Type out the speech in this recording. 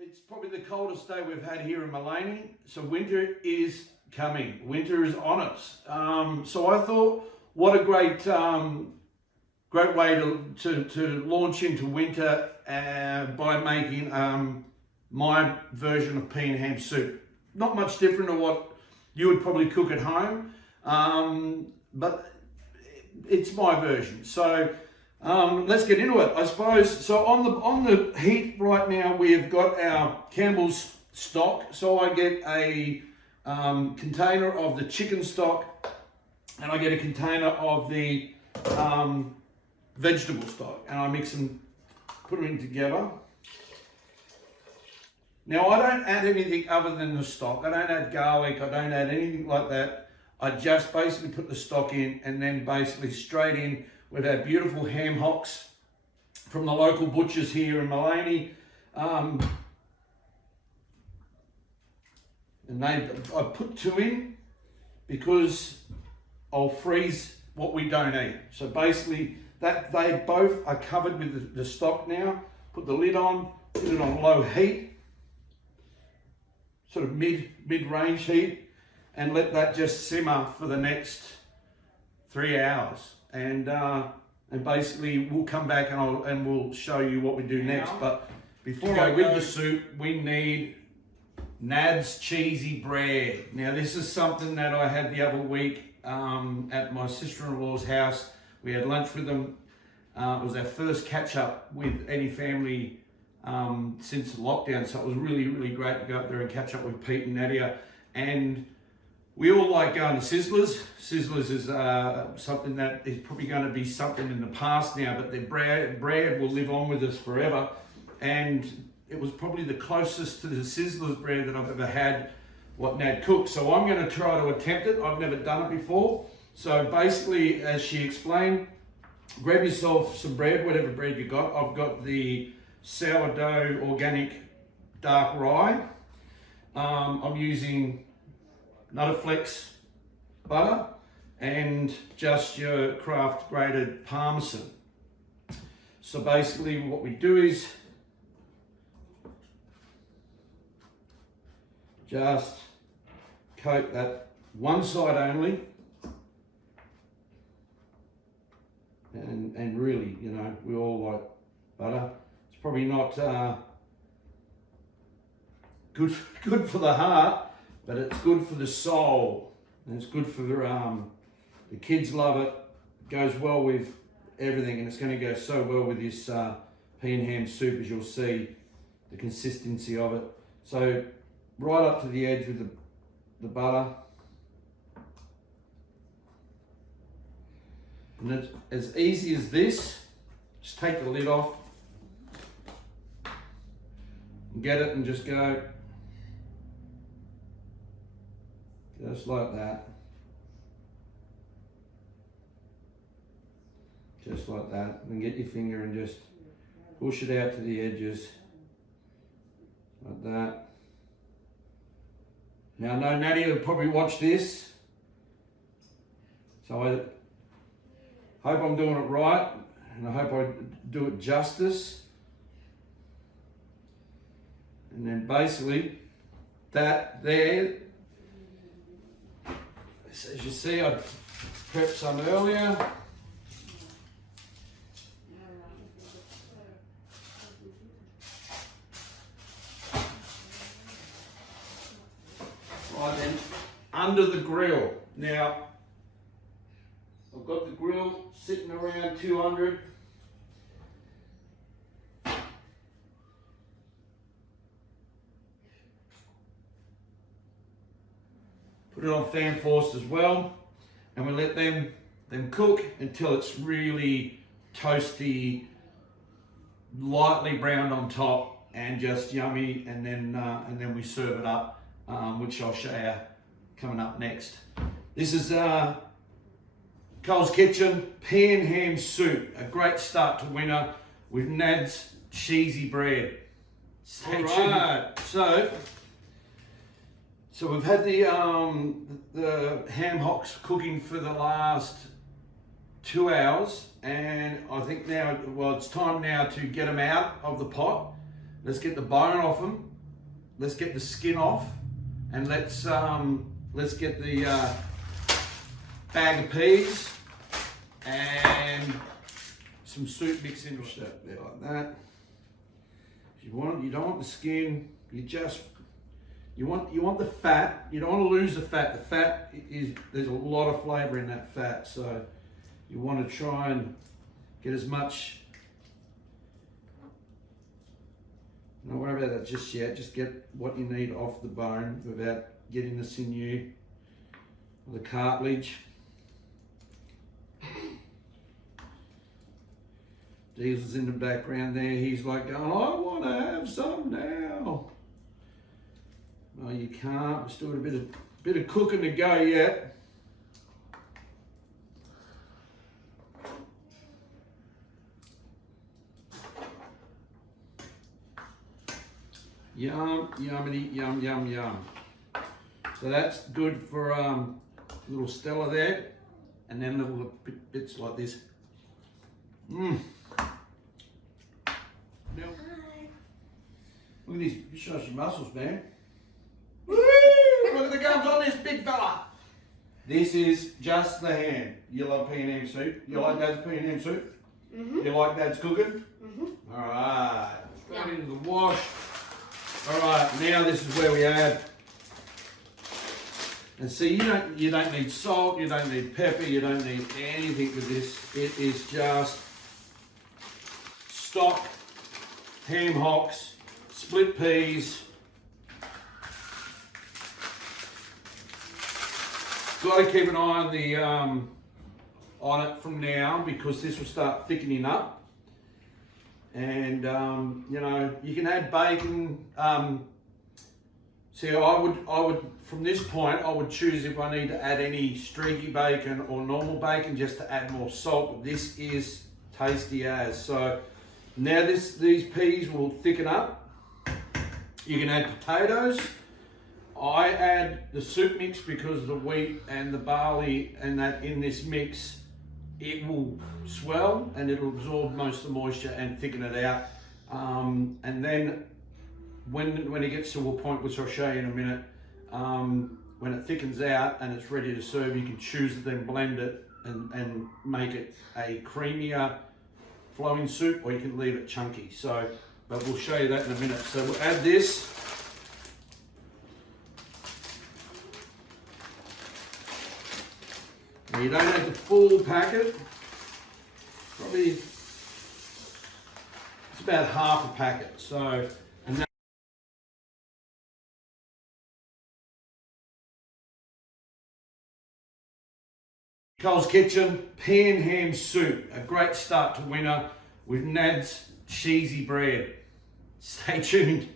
It's probably the coldest day we've had here in Mullaney, so winter is coming. Winter is on us. So I thought, what a great way to launch into winter by making my version of pea and ham soup. Not much different to what you would probably cook at home, but it's my version. So let's get into it, I suppose. So on the heat right now, we've got our Campbell's stock. So I get a container of the chicken stock, and I get a container of the vegetable stock, and I mix them, put them in together. Now I don't add anything other than the stock. I don't add garlic, I don't add anything like that. I just basically put the stock in, and then basically straight in with our beautiful ham hocks from the local butchers here in Mullaney. And I put 2 in because I'll freeze what we don't eat. So basically that they both are covered with the stock now. Put the lid on, put it on low heat, sort of mid-range heat, and let that just simmer for the next 3 hours. And basically we'll come back and we'll show you what we do next. But before I go with the soup, we need Nad's cheesy bread. Now this is something that I had the other week at my sister-in-law's house. We had lunch with them. It was our first catch up with any family since the lockdown, so it was really, really great to go up there and catch up with Pete and Nadia. And we all like going to Sizzlers. Sizzlers is something that is probably going to be something in the past now, but their bread will live on with us forever. And it was probably the closest to the Sizzlers bread that I've ever had, what Nad cooked. So I'm going to try to attempt it. I've never done it before. So basically, as she explained, grab yourself some bread, whatever bread you got. I've got the sourdough organic dark rye. I'm using Nutterflex butter and just your craft grated parmesan. So basically what we do is just coat that one side only, and really, you know, we all like butter. It's probably not good for the heart, but it's good for the soul, and it's good for the kids love it. It goes well with everything, and it's going to go so well with this pea and ham soup, as you'll see the consistency of it. So right up to the edge with the butter, and it's as easy as this. Just take the lid off and get it, and just go just like that, just like that, and get your finger and just push it out to the edges like that. Now I know Nadia will probably watch this, so I hope I'm doing it right, and I hope I do it justice. And then basically that there, as you see, I prepped some earlier. Right then, under the grill. Now, I've got the grill sitting around 200. Put it on fan force as well, and we let them cook until it's really toasty, lightly browned on top, and just yummy. And then we serve it up, which I'll show you coming up next. This is Col's Kitchen Pea and Ham Soup, a great start to winter with Nad's cheesy bread. Stay tuned. So we've had the ham hocks cooking for the last 2 hours, and I think now, well, it's time now to get them out of the pot. Let's get the bone off them, let's get the skin off, and let's get the bag of peas and some soup mix in there like that. You don't want the skin. You want the fat. You don't want to lose the fat. The fat there's a lot of flavour in that fat, so you want to try and get as much. Don't worry about that just yet. Just get what you need off the bone without getting the sinew or the cartilage. Diesel's in the background there. He's like going, I want to have some now. No, you can't. We're still got a bit of cooking to go yet. Yum, yummity, yum, yum, yum. So that's good for little Stella there, and then little bits like this. Mmm. Look at this, show us your muscles, man. Woo! Look at the gums on this big fella. This is just the ham. You love Pea Ham Soup? You like Dad's Pea Ham Soup? Mm-hmm. You like Dad's cooking? Mm-hmm. All right, straight into the wash. All right, now this is where we add. And see, you don't need salt, you don't need pepper, you don't need anything with this. It is just stock, ham hocks, split peas. Got to keep an eye on it from now, because this will start thickening up. And you know, you can add bacon. See, I would from this point I would choose if I need to add any streaky bacon or normal bacon, just to add more salt. But this is tasty as. So now these peas will thicken up. You can add potatoes. I add the soup mix because the wheat and the barley and that in this mix, it will swell and it'll absorb most of the moisture and thicken it out. And then when it gets to a point, which I'll show you in a minute, when it thickens out and it's ready to serve, you can choose to then blend it and make it a creamier flowing soup, or you can leave it chunky. So, but we'll show you that in a minute. So we'll add this. Now you don't have the full packet. Probably it's about half a packet. So, and that Col's Kitchen Pea Ham Soup, a great start to winter with Nad's cheesy bread. Stay tuned.